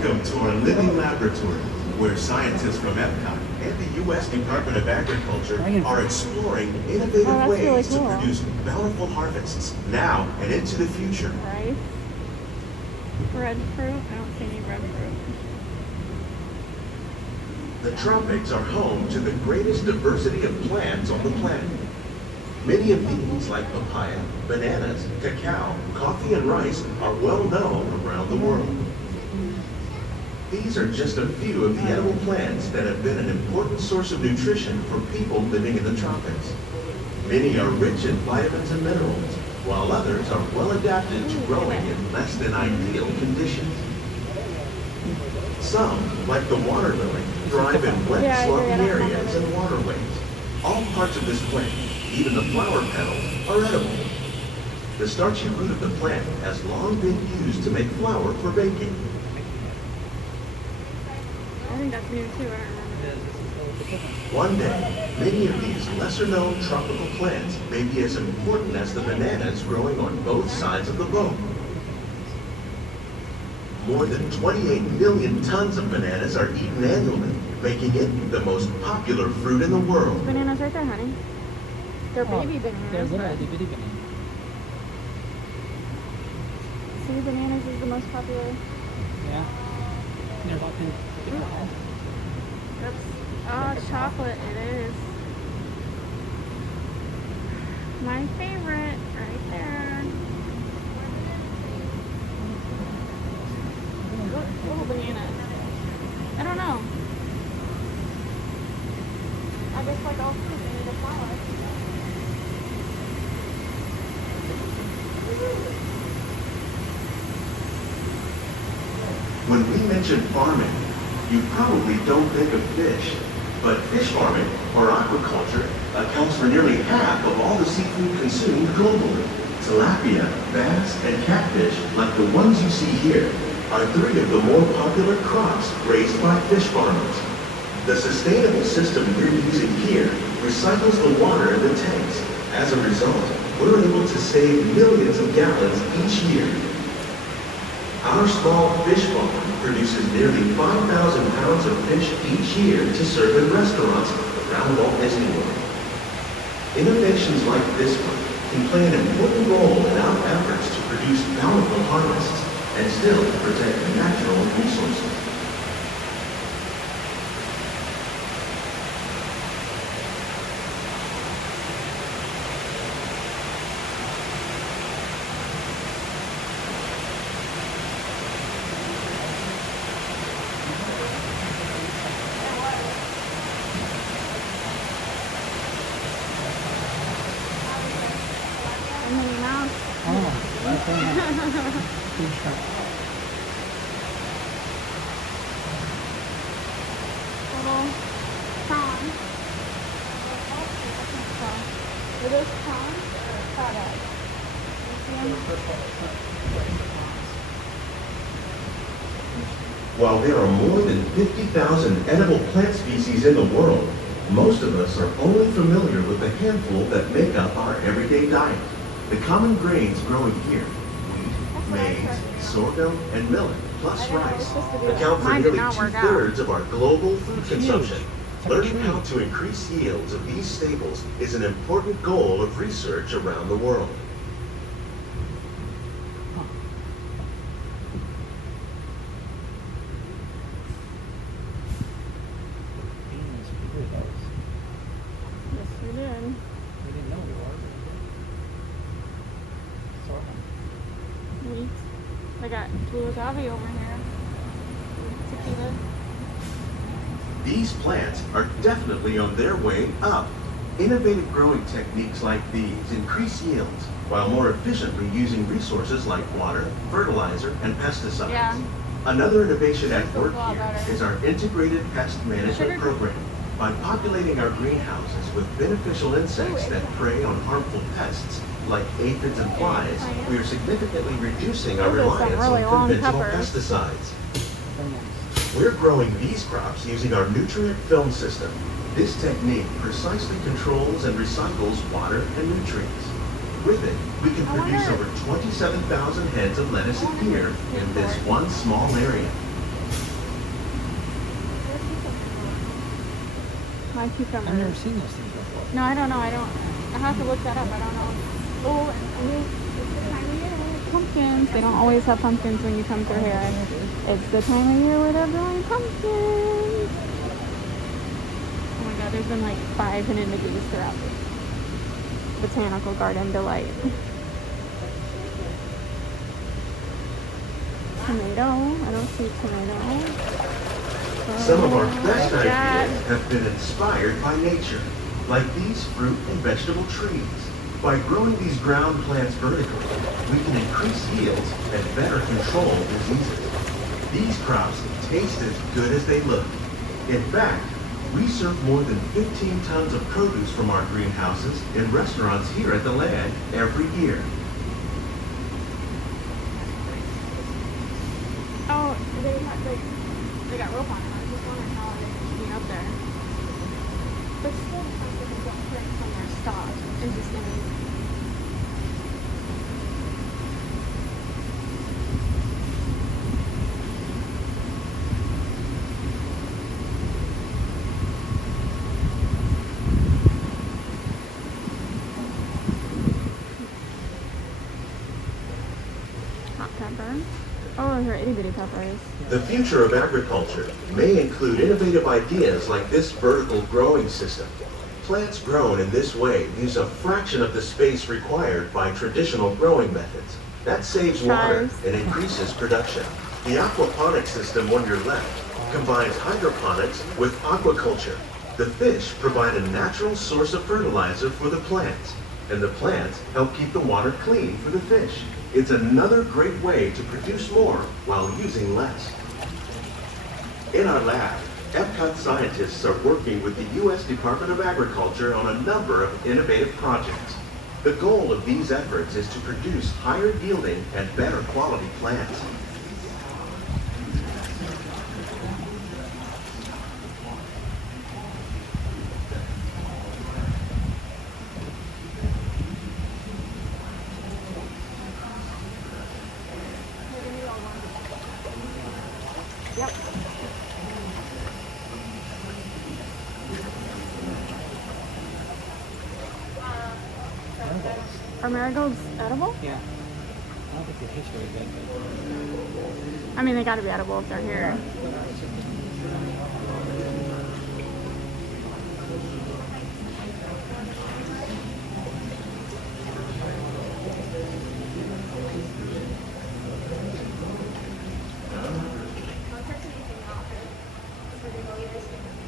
Welcome to our living laboratory, where scientists from Epcot and the U.S. Department of Agriculture are exploring innovative ways to produce bountiful harvests now and into the future. Rice. Red fruit. I don't see any red fruit. The tropics are home to the greatest diversity of plants on the planet. Many of these, like papaya, bananas, cacao, coffee, and rice, are well known around the world. These are just a few of the edible plants that have been an important source of nutrition for people living in the tropics. Many are rich in vitamins and minerals, while others are well adapted to growing in less than ideal conditions. Some, like the water lily, thrive in wet, slumpy areas and waterways. All parts of this plant, even the flower petals, are edible. The starchy root of the plant has long been used to make flour for baking. I think that's new too. I don't remember. One day, many of these lesser-known tropical plants may be as important as the bananas growing on both sides of the boat. More than 28 million tons of bananas are eaten annually, making it the most popular fruit in the world. Bananas right there, honey. They're baby bananas. They're little itty bitty bananas. See, bananas is the most popular. Yeah. They're about to get their head. That's chocolate. It is. My favorite, right there. Little bananas. I don't know. I guess like all fruit, they need a flower. When we mention farming, you probably don't think of fish, but fish farming, or aquaculture, accounts for nearly half of all the seafood consumed globally. Tilapia, bass, and catfish, like the ones you see here, are three of the more popular crops raised by fish farmers. The sustainable system we're using here recycles the water in the tanks. As a result, we're able to save millions of gallons each year. Our small fish farm produces nearly 5,000 pounds of fish each year to serve in restaurants around Walt Disney World. Innovations like this one can play an important role in our efforts to produce bountiful harvests and still protect natural resources. Oh, that's very nice. Big shark. Little prawn. Are those prawns or crawdads? You see them? While there are more than 50,000 edible plant species in the world, most of us are only familiar with the handful that make up our everyday diet. The common grains growing here, wheat, maize, sorghum, and millet, plus rice, account for nearly two-thirds of our global food consumption. Learning how to increase yields of these staples is an important goal of research around the world. Yes, we did. We didn't know we were. Sorghum. Wheat. I got blue agave over here. Tequila. These plants are definitely on their way up. Innovative growing techniques like these increase yields while more efficiently using resources like water, fertilizer, and pesticides. Yeah. Another innovation at work a lot here better. is our integrated pest management program. By populating our greenhouses with beneficial insects that prey on harmful pests like aphids and flies, we are significantly reducing our Those are some reliance really on long conventional peppers. pesticides. Very nice. We're growing these crops using our nutrient film system. This technique precisely controls and recycles water and nutrients. With it, we can produce over 27,000 heads of lettuce a year in this one small area. My cucumbers. I've never seen those things before. No, I don't know. I have to look that up. I don't know. Oh, and it's the time of year with pumpkins. They don't always have pumpkins when you come through here. It's the time of year where they're growing pumpkins. Oh my god, there's been like 5 hidden Mickeys throughout this botanical garden delight. Tomato. I don't see tomato. Some of our best ideas have been inspired by nature, like these fruit and vegetable trees. By growing these ground plants vertically, we can increase yields and better control diseases. These crops taste as good as they look. In fact, we serve more than 15 tons of produce from our greenhouses in restaurants here at the land every year. Oh, they got rope on it. I was just wondering how they keep up there. But still, the fact that they don't put it somewhere stopped is just amazing. Hot pepper. Oh, those are itty bitty peppers. The future of agriculture may include innovative ideas like this vertical growing system. Plants grown in this way use a fraction of the space required by traditional growing methods. That saves water and increases production. The aquaponics system on your left combines hydroponics with aquaculture. The fish provide a natural source of fertilizer for the plants, and the plants help keep the water clean for the fish. It's another great way to produce more while using less. In our lab, Epcot scientists are working with the U.S. Department of Agriculture on a number of innovative projects. The goal of these efforts is to produce higher yielding and better quality plants. Yep. Are marigolds edible? Yeah. I don't think they taste very good, but I mean, they gotta be edible if they're here.